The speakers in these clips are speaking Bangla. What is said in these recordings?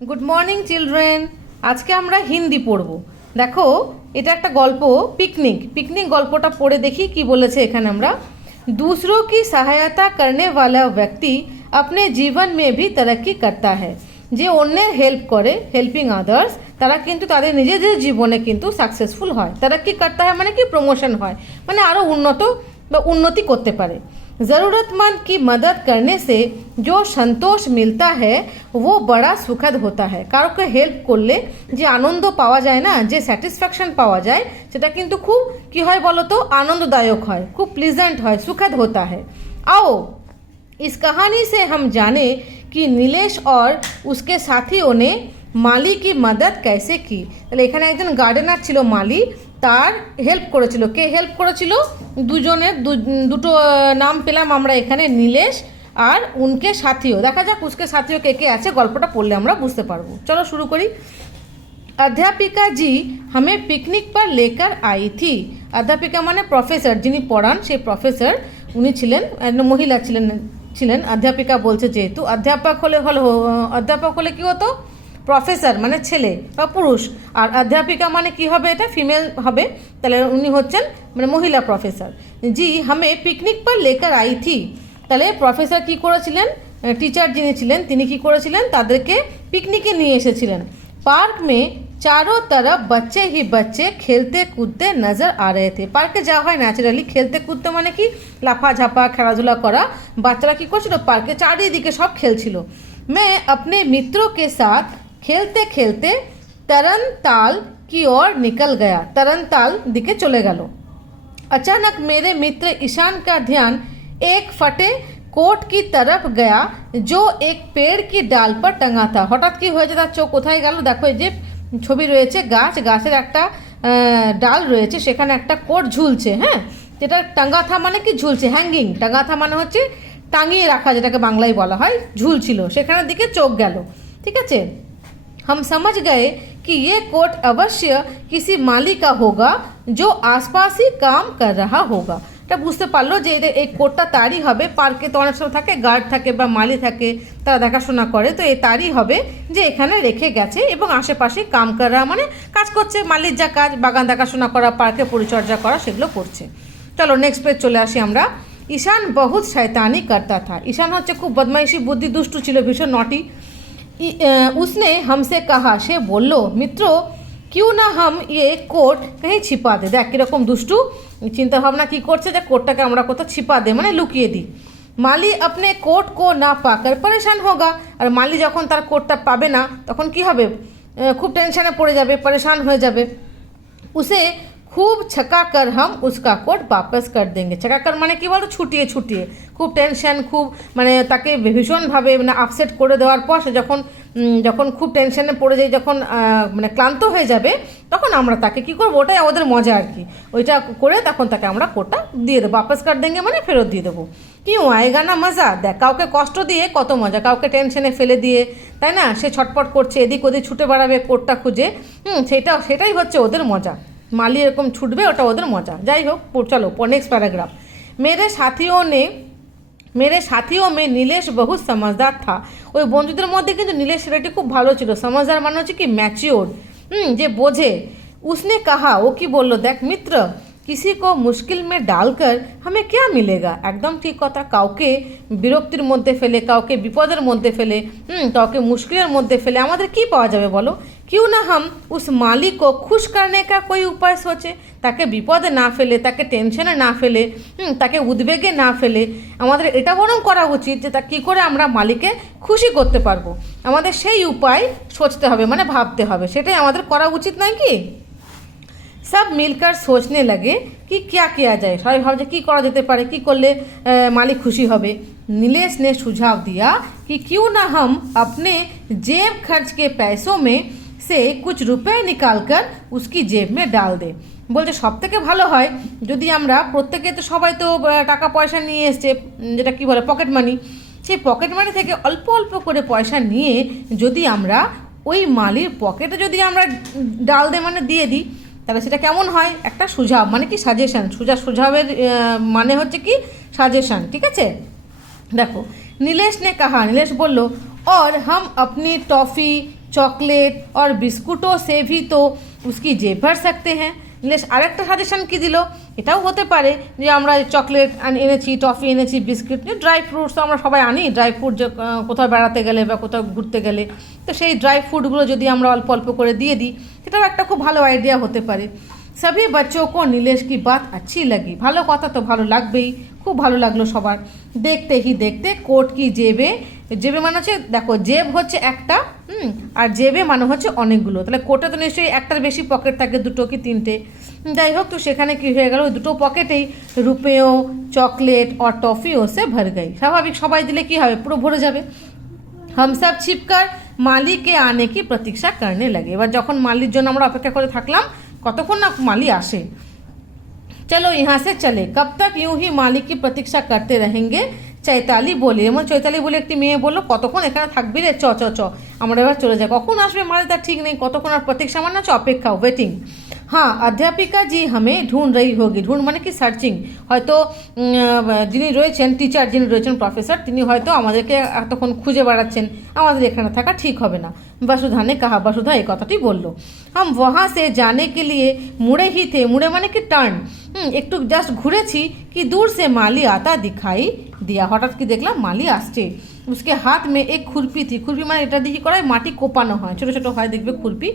Good morning children. আজকে আমরা হিন্দি পড়ব। দেখো, এটা একটা গল্প, পিকনিক পিকনিক গল্পটা পড়ে দেখি কি বলেছে এখানে। আমরা दूसरों की सहायता करने वाला व्यक्ति अपने जीवन में भी तरक्की करता है। যে অন্যের হেল্প করে, হেল্পিং আদার্স, তারা কিন্তু তাদের নিজেদের জীবনে কিন্তু সাকসেসফুল হয়। তারাক্কি করতে হয় মানে কি, প্রমোশন হয়, মানে আরও উন্নত বা উন্নতি করতে পারে। ज़रूरतमंद की मदद करने से जो संतोष मिलता है वो बड़ा सुखद होता है। কারোকে হেল্প করলে যে আনন্দ পাওয়া যায় না, যে স্যাটিসফ্যাকশন পাওয়া যায়, সেটা কিন্তু খুব কি হয় বলো তো, আনন্দদায়ক হয়, খুব প্লিজেंट হয়, सुखद होता है। आओ इस कहानी से हम जाने कि नीलेश और उसके साथियों ने মালি কি মদদ कैसे की। তাহলে এখানে একজন গার্ডেনার ছিল মালি, তার হেল্প করেছিল। কে হেল্প করেছিল? দুজনের দুটো নাম পেলাম আমরা এখানে, নীলেশ আর উনকে সাথীও। দেখা যাক উসকে সাথীও কে কে আছে, গল্পটা পড়লে আমরা বুঝতে পারবো। চলো শুরু করি। अध्यापिका जी हमें पिकनिक पर लेकर आई थी। अध्यापिका माने प्रफेसर, যিনি পড়ান সেই প্রফেসর, উনি ছিলেন মহিলা ছিলেন। অধ্যাপিকা বলছে যেহেতু, অধ্যাপক হলে কি হতো, প্রফেসর মানে ছেলে বা পুরুষ, আর অধ্যাপিকা মানে কি হবে, এটা ফিমেল হবে। তাহলে উনি হচ্ছেন মানে মহিলা প্রফেসর। জি হামে পিকনিক পর লেকার আই থি। তাহলে প্রফেসর কি করেছিলেন, টিচার যিনি ছিলেন তিনি কি করেছিলেন, তাদেরকে পিকনিকে নিয়ে এসেছিলেন। পার্ক মে চারো তরফ बच्चे ही बच्चे খেলতে কूदते नजर आ रहे थे। পার্কে যাওয়া হয় ন্যাচারালি, খেলতে কूदতে মানে কি, লাফাঝাপা খেলাধুলা করা। বাচ্চারা কি করছিল, পার্কে চারিদিকে সব খেলছিল। मैं अपने मित्रों के साथ खेलते खेलते तरन ताल की ओर निकल गया। तरन ताल दिखे चले गलो। अचानक मेरे मित्र ईशान का ध्यान एक फटे कोट की तरफ गया जो एक पेड़ की डाल पर टंगा था। হঠাৎ কি হয়েছে, তার চোখ কোথায় গেল, দেখো এই যে ছবি রয়েছে, গাছের একটা ডাল রয়েছে, সেখানে একটা কোট ঝুলছে। হ্যাঁ, যেটা টাঙ্গা থা মানে কি, ঝুলছে, হ্যাঙ্গিং। টাঙ্গা থা মানে হচ্ছে টাঙিয়ে রাখা, যেটাকে বাংলায় বলা হয়, ঝুলছিল, সেখানের দিকে চোখ গেল। ঠিক আছে, हम समझ गए कि ये कोट अवश्य किसी माली का होगा जो आसपास ही काम कर रहा होगा। এটা বুঝতে পারলো যে এই কোটটা তারই হবে। পার্কে তো অনেক সময় থাকে, গার্ড থাকে বা মালি থাকে, তারা দেখাশোনা করে, তো এই তারই হবে যে এখানে রেখে গেছে এবং আশেপাশে কাম করা মানে কাজ করছে। মালির যা কাজ, বাগান দেখাশোনা করা, পার্কে পরিচর্যা করা, সেগুলো করছে। চলো নেক্সট পেজ চলে আসি আমরা। ঈশান বহুত শয়তানি করতা থা। ঈশান হচ্ছে খুব বদমাইশি, বুদ্ধি দুষ্টু ছিল, ভীষণ নটি। उसने हमसे कहा, সে বলল, মিত্র क्यों ना हम ये कोट कहीं छिपा दे। দেখ কীরকম দুষ্টু, চিন্তা ভাবনা কি করছে যে কোটটাকে আমরা কোথাও ছিপা দে মানে লুকিয়ে দিই। মালি अपने कोट को ना पाकर परेशान होगा। আর মালি যখন তার কোটটা পাবে না তখন কি হবে, খুব টেনশনে পড়ে যাবে, পরেশান হয়ে যাবে। उसे खूब छका कर हम उसका कोट वापस कर देंगे। छका कर মানে কি বলতো, ছুটিয়ে ছুটিয়ে, খুব টেনশন, খুব মানে তাকে ভীষণভাবে মানে আপসেট করে দেওয়ার পর সে যখন খুব টেনশনে পড়ে যায়, যখন মানে ক্লান্ত হয়ে যাবে, তখন আমরা তাকে কি করবো, ওটাই আমাদের মজা আর কি, ওইটা করে তখন তাকে আমরা কোটটা দিয়ে দেবো। वापस कर देंगे মানে ফেরত দিয়ে দেবো। কিউ আয়েগা না মজা। দেখ কাউকে কষ্ট দিয়ে কত মজা, কাউকে টেনশনে ফেলে দিয়ে, তাই না, সে ছটপট করছে, এদিক ওদিক ছুটে বেড়াবে কোটটা খুঁজে, সেটাই হচ্ছে ওদের মজা। মালি এরকম ছুটবে, ওটা ওদের মজা। যাই হোক, চলো নেক্সট প্যারাগ্রাফ। मेरे साथियों में नीलेश बहुत समझदार था। ওই বন্ধুদের মধ্যে কিন্তু নীলেশ ছেলেটি খুব ভালো ছিল। समझदार মানে হচ্ছে কি, ম্যাচিওর, যে বোঝে। उसने कहा, ও কি বললো, দেখ মিত্র, किसी को मुश्किल में डालकर हमें क्या मिलेगा। একদম ঠিক কথা। কাউকে বিরক্তির মধ্যে ফেলে, কাউকে বিপদের মধ্যে ফেলে, কাউকে মুশকিলের মধ্যে ফেলে আমাদের কি পাওয়া যাবে বলো। क्यों ना हम उस माली को खुश करने का कोई उपाय सोचे। তাকে বিপদে না ফেলে, তাকে টেনশনে না ফেলে, তাকে উদ্বেগে না ফেলে আমাদের এটা বরং করা উচিত যে তা কী করে আমরা মালিকে খুশি করতে পারবো, আমাদের সেই উপায় সোচতে হবে, মানে ভাবতে হবে, সেটাই আমাদের করা উচিত নয় কি। সব মিলকার সোচনে লাগে কি क्या किया जाए। সবাই ভাবছে কী করা যেতে পারে, কী করলে মালিক খুশি হবে। नीलेश ने सुझाव दिया कि क्यों ना हम अपने जेब खर्च के पैसों में से कुछ रुपए निकालकर उसकी जेब में डाल दे। বলছে সব থেকে ভালো হয় যদি আমরা প্রত্যেকে, তো সবাই তো টাকা পয়সা নিয়ে এসছে, যেটা কি বলে পকেট মানি, সেই পকেট মানি থেকে অল্প অল্প করে পয়সা নিয়ে যদি আমরা ওই মালির পকেটে যদি আমরা ডাল দে মানে দিয়ে দিই, তাহলে সেটা কেমন হয়, একটা সুঝাব মানে কি, সাজেশন। সুঝাবের মানে হচ্ছে কি, সাজেশন। ঠিক আছে, দেখো नीलेश ने कहा, नीलेश बोलो, और हम अपनी टॉफ़ी चॉकलेट और बिस्कुटों से भी तो उसकी जेब भर सकते हैं। নীলেশ আরেকটা সাজেশন কি দিল, এটাও হতে পারে যে আমরা চকলেট এনেছি, টফি এনেছি, বিস্কিট, ড্রাই ফ্রুটস তো আমরা সবাই আনি, ড্রাই ফ্রুট যে কোথাও বেড়াতে গেলে বা কোথাও ঘুরতে গেলে, তো সেই ড্রাই ফ্রুটগুলো যদি আমরা অল্প অল্প করে দিয়ে দিই, সেটাও একটা খুব ভালো আইডিয়া হতে পারে। সবই बच्चों को নীলেশ কি বাত अच्छी लगी, ভালো কথা তো ভালো লাগবেই, খুব ভালো লাগলো সবার। দেখতে হি দেখতে কোট কি জেবে, জেবে মানে হচ্ছে দেখো জেব হচ্ছে একটা, আর জেবে মানে হচ্ছে অনেকগুলো, তাহলে কোটে তো নিশ্চয়ই একটার বেশি পকেট থাকে, দুটো কি তিনটে, যাই হোক। তো সেখানে কি হয়ে গেল, ওই দুটো পকেটেই রুপেও, চকলেট আর টফিও সে ভর গই। স্বাভাবিক সবাই দিলে কি হবে, পুরো ভরে যাবে। हम सब छिपकर माली के आने की प्रतीक्षा करने लगे। এবার যখন মালির জন্য আমরা অপেক্ষা করে থাকলাম, কতক্ষণ না মালি আসে। चलो यहाँ से चले, कब तक यूं ही मालिक की प्रतीक्षा करते रहेंगे, চৈতালি বলি। এমন চৈতালি বলে একটি মেয়ে বললো, কতক্ষণ এখানে থাকবি রে, চ চ চ আমরা এবার চলে যাই। কখন আসবে মালি তার ঠিক নেই, কতক্ষণ আর প্রতীক্ষা মানে হচ্ছে অপেক্ষা, ওয়েটিং। হ্যাঁ, অধ্যাপিকা জি হামে ঢুঁড় রही होगी, ঢুঁড় মানে কি সার্চিং, হয়তো যিনি রয়েছেন টিচার, যিনি রয়েছেন প্রফেসর, তিনি হয়তো আমাদেরকে এতক্ষণ খুঁজে বেড়াচ্ছেন, আমাদের এখানে থাকা ঠিক হবে না। বসুধা নে কাহা, বসুধা এই কথাটি বললো। হাম ওয়াহা সে জানে কে লিয়ে মুড়ে হি থে, মুড়ে মানে কি টার্ন, একটু জাস্ট ঘুরেছি কি দূর সে মালি আতা দিখাই দিয়া, হঠাৎ কি দেখলাম মালি আসছে। उसके हाथ में एक खुरपी थी, खुरपी মানে এটা দিয়ে কি করা হয়, মাটি কোপানো হয়, ছোটো ছোটো হয় দেখবে খুরপি।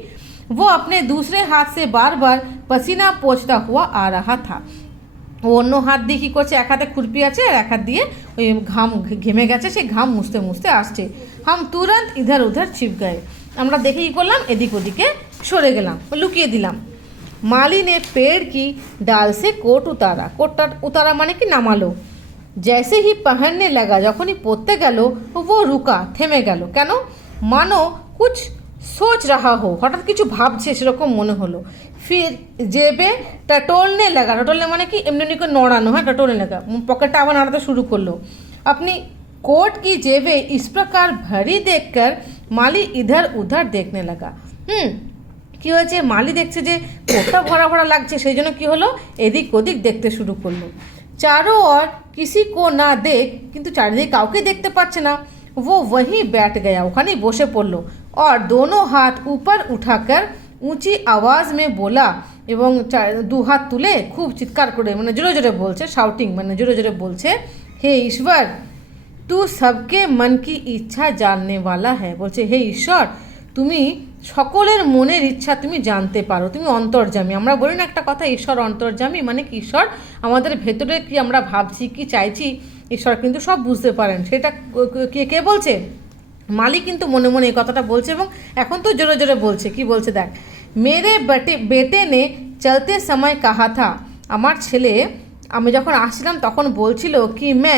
वो अपने दूसरे हाथ से बार बार पसीना पोंछता हुआ आ रहा था। ও অন্য হাত দিয়ে কী করছে, এক হাতে খুরপি আছে আর এক হাত দিয়ে ওই ঘাম ঘেমে গেছে, সেই ঘাম মুছতে মুছতে আসছে। হাম তুরন্ত ইধার উধার ছিপ গায়ে, আমরা দেখে কী করলাম, এদিক ওদিকে সরে গেলাম, লুকিয়ে দিলাম। মালি নে পেड़ की डाल से कोट उतारा, কোটটা উতারা মানে কি নামালো। जैसे ही पहनने लगा, যখনই পরতে গেল, वो रुका, থেমে গেল। কেন, মানো কুছ সোচ রাহা হো, হঠাৎ কিছু ভাবছে সেরকম মনে হলো। ফির জেবে টটোলনে লাগা, টটোলনে মানে কি এমনি এমনি করে নড়ানো, হ্যাঁ টটোলনে লাগা, পকেটটা আবার নাড়াতে শুরু করলো। আপনি कोट की जेबें इस प्रकार भरी देखकर माली इधर उधर देखने लगा। কি হয়েছে, মালি দেখছে যে কোটটা ভরা ভরা লাগছে, সেই জন্য কী হলো, এদিক ওদিক দেখতে শুরু করলো। চারো और किसी को ना देख, কিন্তু চারিদিকে কাউকে দেখতে পাচ্ছে না। वो वहीं बैठ गया, ওখানেই বসে পড়লো। और दोनों हाथ ऊपर उठाकर ऊंची आवाज़ में बोला, এবং দু হাত তুলে খুব চিৎকার করে মানে জোরে জোরে বলছে, শাউটিং মানে জোরে জোরে বলছে, হে ঈশ্বর तू सबके मन की इच्छा जानने वाला है, বলছে হে ঈশ্বর তুমি সকলের মনের ইচ্ছা তুমি জানতে পারো, তুমি অন্তর্যামী। আমরা বলি না একটা কথা, ঈশ্বর অন্তর্যামী, মানে কি ঈশ্বর আমাদের ভেতরে কি আমরা ভাবছি কি চাইছি, ঈশ্বর কিন্তু সব বুঝতে পারেন। সেটা কে বলছে, মালি কিন্তু মনে মনে এই কথাটা বলছে, এবং এখন তো জোরে জোরে বলছে। কি বলছে দেখ, মেরে বেটে নে চলতে সময় কাহা থা, আমার ছেলে আমি যখন আসছিলাম তখন বলছিল কি মে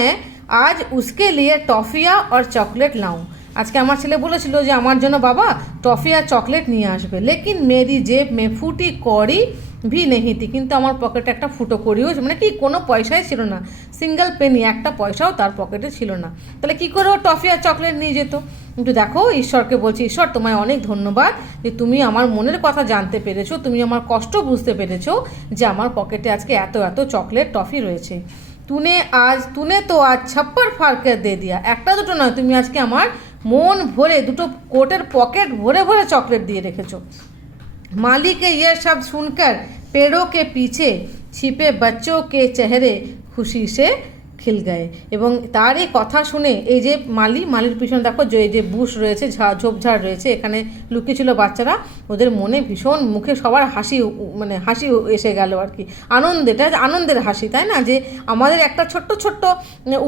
আজ উসকে লিয়ে টফিয়া আর চকলেট লাউঁ, আজকে আমার ছেলে বলেছিল যে আমার জন্য বাবা টফি আর চকলেট নিয়ে আসবে। লেকিন মেরি জেব মে ফুটি কড়ি ভি নেহি থি, কিন্তু আমার পকেটে একটা ফুটো কড়িও মানে কি কোনো পয়সাই ছিল না, সিঙ্গেল পেনি, একটা পয়সাও তার পকেটে ছিল না। তাহলে কী করে ও টফি আর চকলেট নিয়ে যেত। কিন্তু দেখো ঈশ্বরকে বলছি, ঈশ্বর তোমায় অনেক ধন্যবাদ যে তুমি আমার মনের কথা জানতে পেরেছো, তুমি আমার কষ্ট বুঝতে পেরেছো যে আমার পকেটে আজকে এত এত চকলেট টফি রয়েছে। তুনে তো আজ ছাপ্পার ফাড়কে দে দিয়া, একটা দুটো নয়, তুমি আজকে আমার মন ভরে দুটো কোটের পকেট ভরে ভরে চকলেট দিয়ে রেখেছো। माली के ये शब्द सुनकर पेड़ों के पीछे छिपे बच्चों के चेहरे खुशी से খিল গায়ে, এবং তার এই কথা শুনে এই যে মালির পিছনে দেখো যে এই যে বুশ রয়েছে, ঝোপঝাড় রয়েছে, এখানে লুকিয়েছিল বাচ্চারা, ওদের মনে ভীষণ মুখে সবার হাসি মানে হাসি এসে গেল আর কি, আনন্দেটা আনন্দের হাসি, তাই না, যে আমাদের একটা ছোট্ট ছোট্ট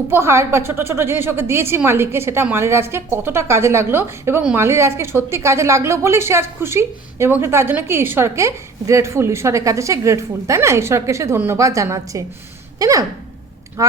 উপহার বা ছোট ছোট জিনিস ওকে দিয়েছি মালিককে, সেটা মালির আজকে কতটা কাজে লাগলো, এবং মালির আজকে সত্যি কাজে লাগলো বলেই সে আজ খুশি, এবং সে তার জন্য কি ঈশ্বরকে গ্রেটফুল, ঈশ্বরের কাছে সে গ্রেটফুল, তাই না, ঈশ্বরকে সে ধন্যবাদ জানাচ্ছে, তাই না।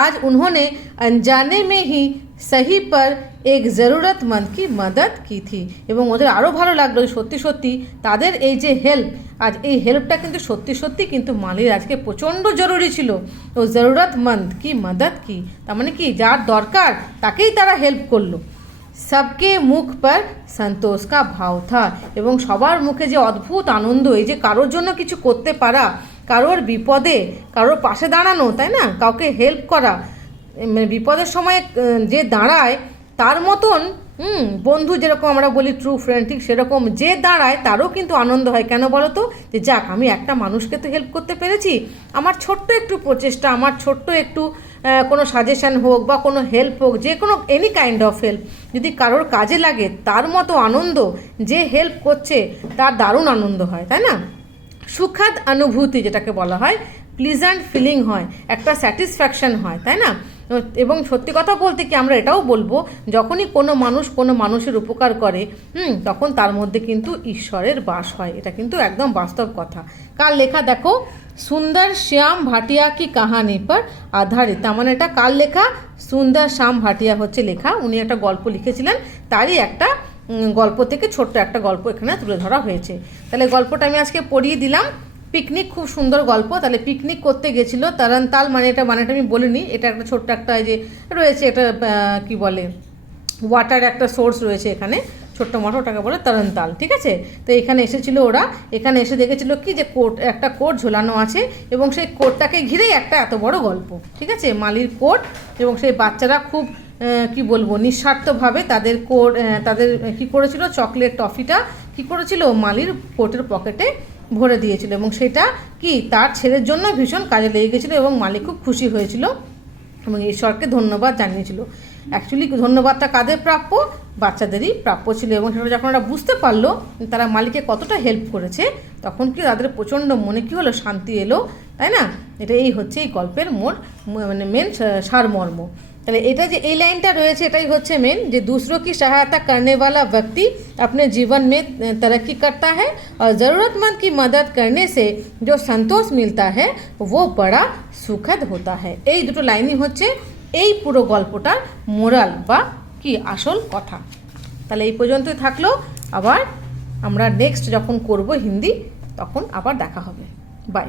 आज उन्होंने अनजाने में ही सही पर एक ज़रूरतमंद की मदद की थी, এবং ওদের আরও ভালো লাগলো সত্যি সত্যি তাদের এই যে হেল্প, আজ এই হেল্পটা কিন্তু সত্যি সত্যি কিন্তু মালির আজকে প্রচণ্ড জরুরি ছিল। ও ज़रूरतमंद की मदद की, তার মানে কি যার দরকার তাকেই তারা হেল্প করলো। सबके মুখ पर संतोष का भाव था, এবং সবার মুখে যে অদ্ভুত আনন্দ, এই যে কারোর জন্য কিছু করতে পারা, কারোর বিপদে কারোর পাশে দাঁড়ানো, তাই না, কাউকে হেল্প করা, বিপদের সময় যে দাঁড়ায় তার মতন বন্ধু যেরকম আমরা বলি ট্রু ফ্রেন্ড, ঠিক সেরকম যে দাঁড়ায় তারও কিন্তু আনন্দ হয়। কেন বলো তো? যে যাক, আমি একটা মানুষকে তো হেল্প করতে পেরেছি, আমার ছোট্ট একটু প্রচেষ্টা, আমার ছোট্ট একটু কোনো সাজেশন হোক বা কোনো হেল্প হোক, যে কোনো এনি কাইন্ড অফ হেল্প যদি কারোর কাজে লাগে, তার মতো আনন্দ যে হেল্প করছে তার দারুণ আনন্দ হয়, তাই না? সুখদ অনুভূতি যেটাকে বলা হয়, প্লিজেন্ট ফিলিং হয়, একটা স্যাটিসফ্যাকশন হয়, তাই না? এবং সত্যি কথা বলতে কি আমরা এটাও বলবো, যখনই কোনো মানুষ কোনো মানুষের উপকার করে তখন তার মধ্যে কিন্তু ঈশ্বরের বাস হয়। এটা কিন্তু একদম বাস্তব কথা। কার লেখা দেখো, সুন্দর শ্যাম ভাটিয়া কি কাহানি পর আধারিত। তার মানে এটা কার লেখা? সুন্দর শ্যাম ভাটিয়া হচ্ছে লেখা। উনি একটা গল্প লিখেছিলেন, তারই একটা গল্প থেকে ছোট্ট একটা গল্প এখানে তুলে ধরা হয়েছে। তাহলে গল্পটা আমি আজকে পড়িয়ে দিলাম। পিকনিক, খুব সুন্দর গল্প। তাহলে পিকনিক করতে গেছিলো তরণতাল, মানে এটা মানেটা আমি বলিনি, এটা একটা ছোট্ট একটা যে রয়েছে, এটা কি বলে, ওয়াটার একটা সোর্স রয়েছে এখানে, ছোট্ট মতো, ওটাকে বলে তরণতাল, ঠিক আছে? তো এখানে এসেছিল ওরা, এখানে এসে দেখেছিল কি যে একটা কোট ঝোলানো আছে এবং সেই কোটটাকে ঘিরেই একটা এত বড় গল্প, ঠিক আছে? মালির কোট, এবং সেই বাচ্চারা খুব কি বলবো নিঃস্বার্থভাবে তাদের কি করেছিল, চকলেট টফিটা কি করেছিল, মালির কোটের পকেটে ভরে দিয়েছিল, এবং সেটা কি তার ছেলের জন্য ভীষণ কাজে লেগে গেছিলো, এবং মালিক খুব খুশি হয়েছিল এবং ঈশ্বরকে ধন্যবাদ জানিয়েছিল। অ্যাকচুয়ালি ধন্যবাদটা কাদের প্রাপ্য? বাচ্চাদেরই প্রাপ্য ছিল। এবং সেটা যখন ওরা বুঝতে পারলো তারা মালিককে কতটা হেল্প করেছে, তখন কি তাদের প্রচণ্ড মনে কি হলো, শান্তি এলো, তাই না? এই হচ্ছে এই গল্পের মানে মেন সারমর্ম। তাহলে এটা যে এই লাইনটা রয়েছে, এটাই হচ্ছে মেন, যে दूसरों की सहायता करने वाला व्यक्ति अपने जीवन में तरक्की करता है और ज़रूरतमंद की मदद करने से जो संतोष मिलता है वो बड़ा सुखद होता है। এই দুটো লাইনই হচ্ছে এই পুরো গল্পটার মোরাল বা কি আসল কথা। তাহলে এই পর্যন্তই থাকলো। আবার আমরা নেক্সট যখন করব হিন্দি, তখন আবার দেখা হবে। বাই।